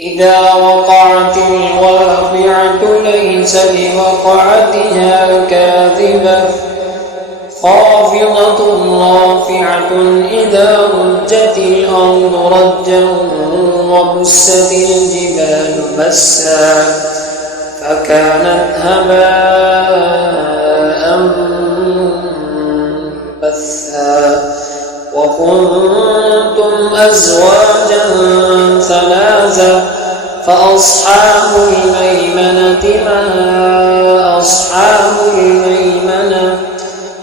إذا وقعت الواقعة ليس لوقعتها كاذبة خافضة رافعة إذا رجت الأرض رجا وبست الجبال بسا فكانت هباء منبثا وكنتم أزواجا ثلاثا فأصحاب الميمنة ما أصحاب الميمنة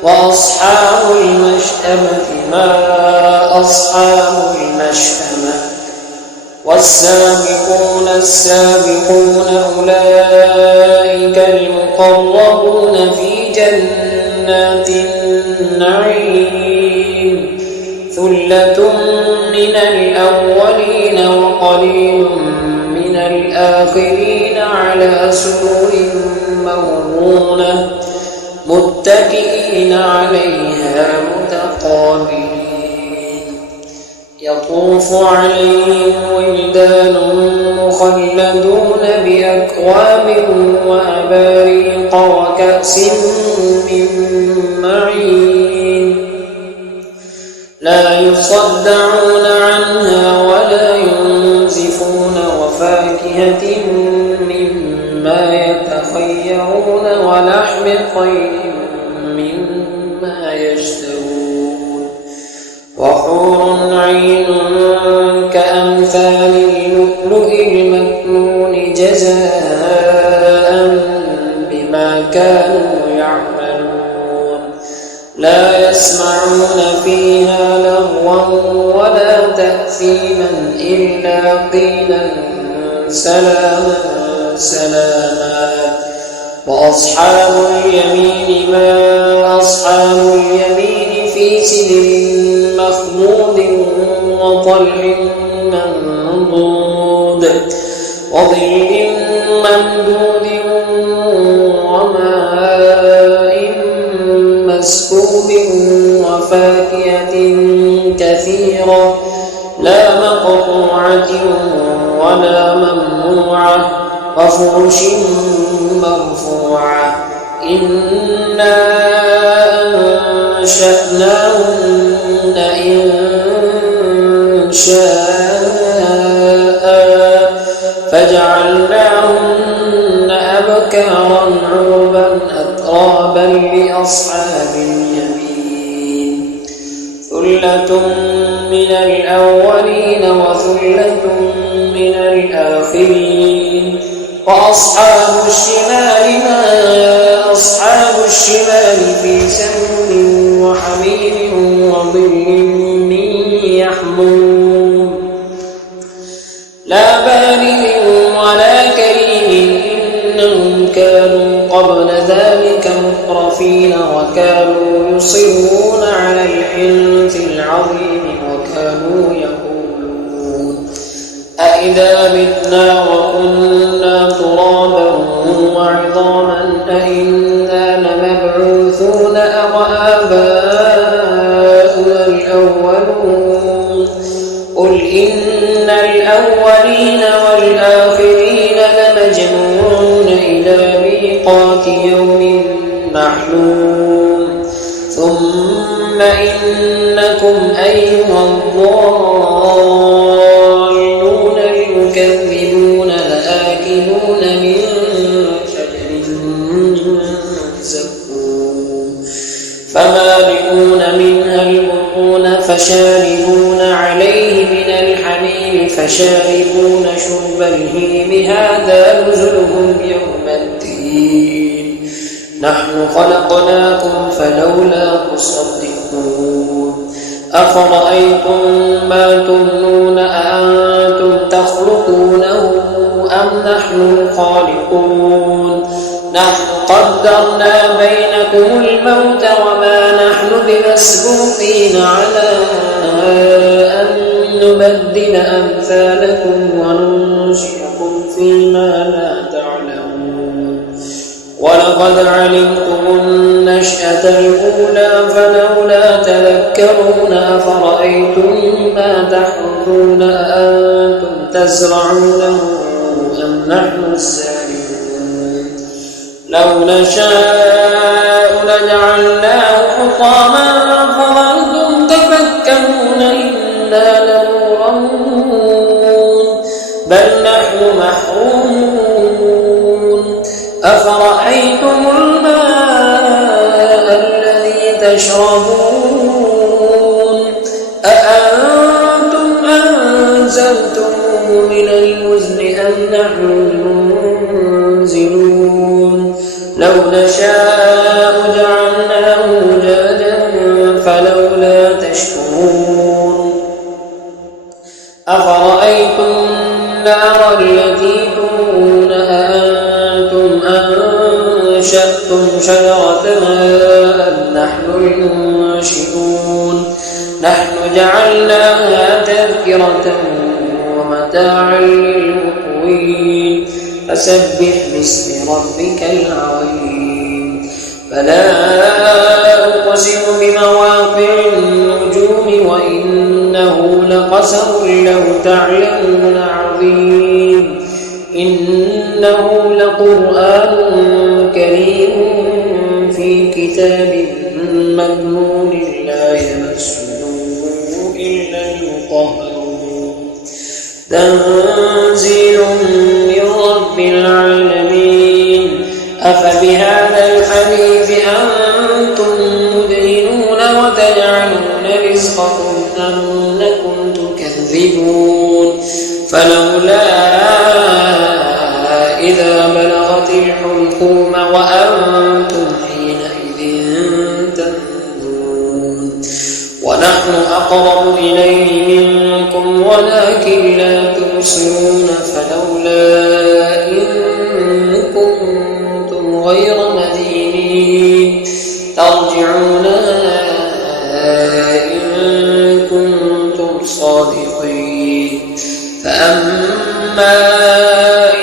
وأصحاب المشأمة ما أصحاب المشأمة والسابقون السابقون أولئك المقربون في جنات النعيم ثلة من الأولين وقليل من الآخرين على سرر موضونة متكئين عليها متقابلين يطوف عليهم ولدان مخلدون بأكواب وأباريق وكأس من معين لا يصدعون عنها ولا ينزفون وفاكهة مما يتخيرون ولحم طير مما يشتهون وحور عين كأمثال اللؤلؤ المكنون جزاء بما كانوا يعملون لا يسمعون فيها لغوا ولا تأثيما إلا قيلا سلاما سلاما وأصحاب اليمين ما أصحاب اليمين في سدر مخضود وطلح منضود وظل ممدود وماء مسكوب وفاكهة كثيرة لا مقطوعة ولا ممنوعة وفرش مرفوعة إنا أنشأناهن إنشاء فجعلناهن أبكارا عربا أترابا لأصحاب اليمين ثلة من الأولين وثلة من الآخرين وأصحاب الشمال ما أصحاب الشمال في سموم وحميم وظل من يحموم لا بارد ولا كريم إنهم كانوا قبل ذلك مترفين وكانوا يصرون على الحنث العظيم وكانوا يقولون أإذا متنا وكنا ترابا وعظاما أإنا لمبعوثون أوآباؤنا الأولون قل إن الأولين والآخرين لمجموعون إلى ميقات يوم معلوم ثم إنكم أيها الضالون المكذبون لآكلون من شجر زقوم فمالئون منها البطون فشاربون عليه من الحميم فشاربون شرب الهيم هذا نزلهم يوم الدين نحن خلقناكم فلولا تصدقون أفرأيتم ما تمنون أأنتم تخلقونه أم نحن الخالقون نحن قدرنا بينكم الموت وما نحن بمسبوقين على أن نبدل أمثالكم وننشئكم فيما لا تعلمون ولقد علمتم النشأة الأولى فلولا تذكرون أفرأيتم ما تحرثون أأنتم تزرعونه أم نحن الزارعون لو نشاء لجعلناه حطاما فظلتم تفكرون إنا لمغرمون بل نحن محرومون أفرأيتم الماء الذي تشربون أأنتم أنزلتموه من المزن أم نحن المنزلون لو نشاء جعلناه أجاجا فلولا تشكرون أفرأيتم النار التي تورون أأنتم أنشأتم شجرتها أم نحن المنشئون نحن جعلناها تذكرة ومتاعا للمقوين فسبح باسم ربك العظيم فلا أقسم بمواقع النجوم وإنه لقسم لو تعلمون عظيم إنه لقرآن كريم في كتاب مكنون لا يمسه إلا المطهرون تنزيل من رب العالمين أفبهذا الحديث أنتم مدهنون وتجعلون رزقكم أنكم تكذبون فلولا إذا بلغت الحلقوم وأنتم حينئذ تنظرون ونحن أقرب إليه منكم ولكن لا تبصرون فلولا إن كنتم غير مدينين ترجعونها إن كنتم صادقين فأما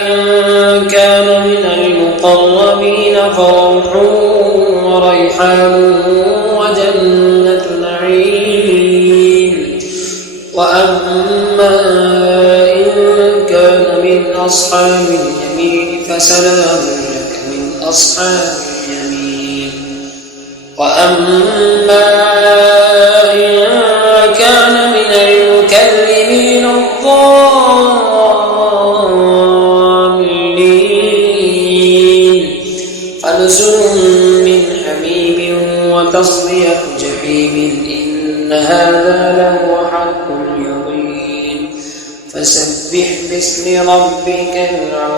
إن كان من المقربين فروح وريحان وجنة نعيم وأما إن كان من أصحاب اليمين فسلام لك من أصحاب اليمين وأما إن كان من المكذبين الضالين فنزل من حميم وتصلية جحيم إن هذا لهو حق اليقين فسبح باسم ربك العظيم